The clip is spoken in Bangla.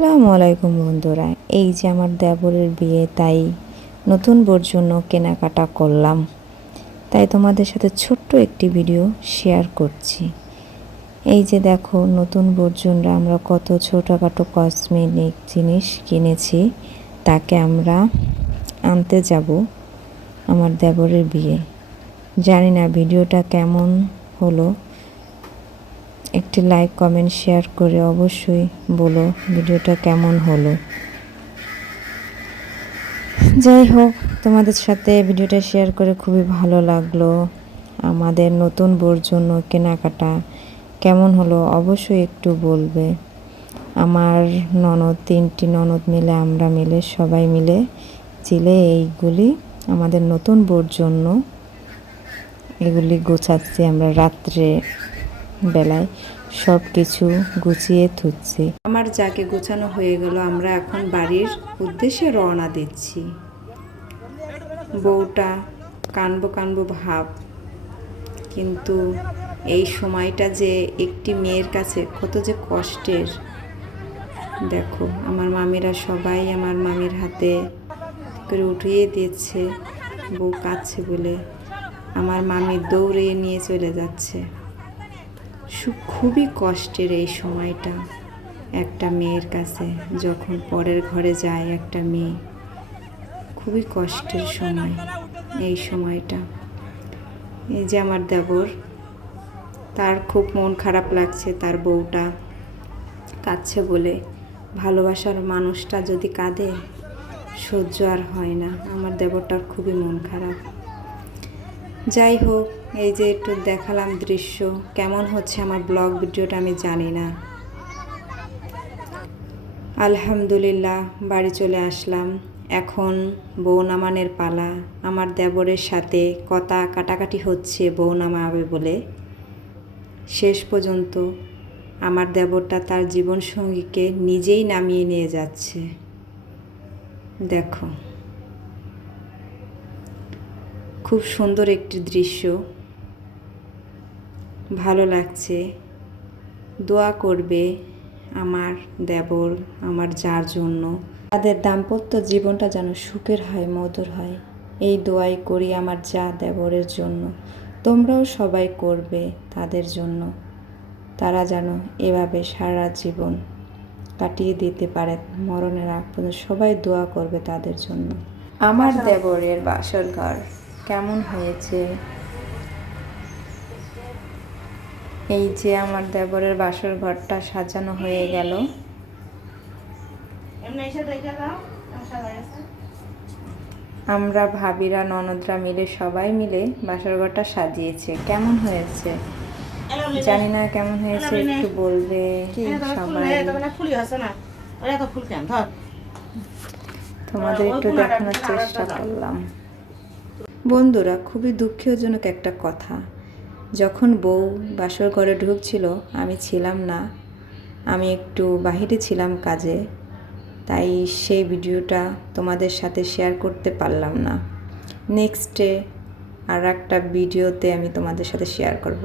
আসসালামু আলাইকুম বন্ধুরা, এই যে আমার দেবরের বিয়ে, তাই নতুন বোর জন্য কেনাকাটা করলাম। তাই তোমাদের সাথে ছোট্ট একটি ভিডিও শেয়ার করছি। এই যে দেখো, নতুন বোর জন্য আমরা কত ছোটোখাটো কসমেটিক জিনিস কিনেছি, তাকে আমরা আনতে যাব আমার দেবরের বিয়ে। জানি না ভিডিওটা কেমন হলো। একটি লাইক, কমেন্ট, শেয়ার করে অবশ্যই বলো ভিডিওটা কেমন হলো। যাই হোক, তোমাদের সাথে ভিডিওটা শেয়ার করে খুবই ভালো লাগল। আমাদের নতুন বোর জন্য কেনাকাটা কেমন হলো অবশ্যই একটু বলবে। আমার ননদ, তিনটি ননদ মিলে, আমরা মিলে, সবাই মিলে চিলে এইগুলি আমাদের নতুন বোর জন্য। এগুলি গোছাচ্ছি আমরা রাত্রে। বেলায় সব কিছু গুছিয়ে থুচ্ছি আমার যাকে গোছানো হয়ে গেল, আমরা এখন বাড়ির উদ্দেশ্যে রওনা দিচ্ছি। বউটা কানবো কানবো ভাব। কিন্তু এই সময়টা যে একটি মেয়ের কাছে কত যে কষ্টের। দেখো, আমার মামিরা সবাই আমার মামির হাতে করে উঠিয়ে দিচ্ছে বউ কাছে বলে। আমার মামি দৌড়ে নিয়ে চলে যাচ্ছে। খুবই কষ্টের এই সময়টা একটা মেয়ের কাছে, যখন পরের ঘরে যায় একটা মেয়ে। খুবই কষ্টের সময় এই সময়টা। এই যে আমার দেবর, তার খুব মন খারাপ লাগছে, তার বউটা কাঁদছে বলে। ভালোবাসার মানুষটা যদি কাঁদে, সহ্য আর হয় না। আমার দেবরটার খুবই মন খারাপ। যাই হোক, এই যে একটু দেখালাম দৃশ্য, কেমন হচ্ছে আমার ব্লগ ভিডিওটা আমি জানি না। আলহামদুলিল্লাহ, বাড়ি চলে আসলাম। এখন বউ নামানের পালা, আমার দেবরের সাথে কথা কাটাকাটি হচ্ছে বউ নামাবে বলে। শেষ পর্যন্ত আমার দেবরটা তার জীবনসঙ্গীকে নিজেই নামিয়ে নিয়ে যাচ্ছে। দেখো। খুব সুন্দর একটি দৃশ্য। ভালো লাগছে। দোয়া করবে আমার দেবর, আমার যার জন্য। তাদের দাম্পত্য জীবনটা যেন সুখের হয়, মধুর হয়। এই দোয়াই করি আমার যা দেবরের জন্য। তোমরাও সবাই করবে তাদের জন্য। তারা যেন এভাবে সারা জীবন কাটিয়ে দিতে পারে মরণের আগ পর্যন্ত। সবাই দোয়া করবে তাদের জন্য। আমার দেবরের বাসর ঘর। কেমন হয়েছে? এই যে আমার দেবরের বাসর ঘরটা সাজানো হয়ে গেল। আমরা ভাবিরা ননদরা মিলে সবাই মিলে বাসর ঘরটা সাজিয়েছে। কেমন হয়েছে? জানি না কেমন হয়েছে একটু বলবে কি সবাই? তোমাদের একটু দেখানোর চেষ্টা করলাম। বন্ধুরা, খুবই দুঃখজনক একটা কথা। যখন বউ বাসর ঘরে ঢুকছিল, আমি ছিলাম না। আমি একটু বাহিরে ছিলাম কাজে, তাই সেই ভিডিওটা তোমাদের সাথে শেয়ার করতে পারলাম না। নেক্সটে আর একটা ভিডিওতে আমি তোমাদের সাথে শেয়ার করব।